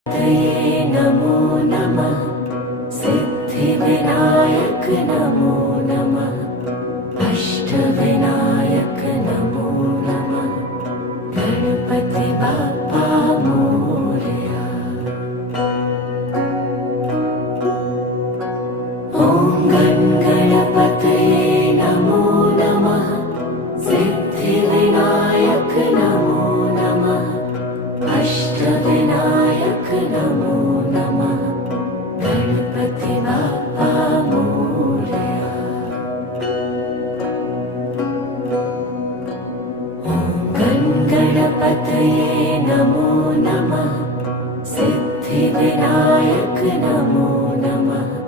तये नमो नमः। सिद्धिविनायक नमो नमः। अष्टविनायक नमो नमः। गणपति बाप्पा मोरया। ॐ गणपतये नमो नमः। सिद्धिविनायक नमो नमः। अष्टविनायक नमो नमः। गणपति बाप्पा मोरया। ॐ गणपतये नमो नमः। सिद्धिविनायक नमो नमः।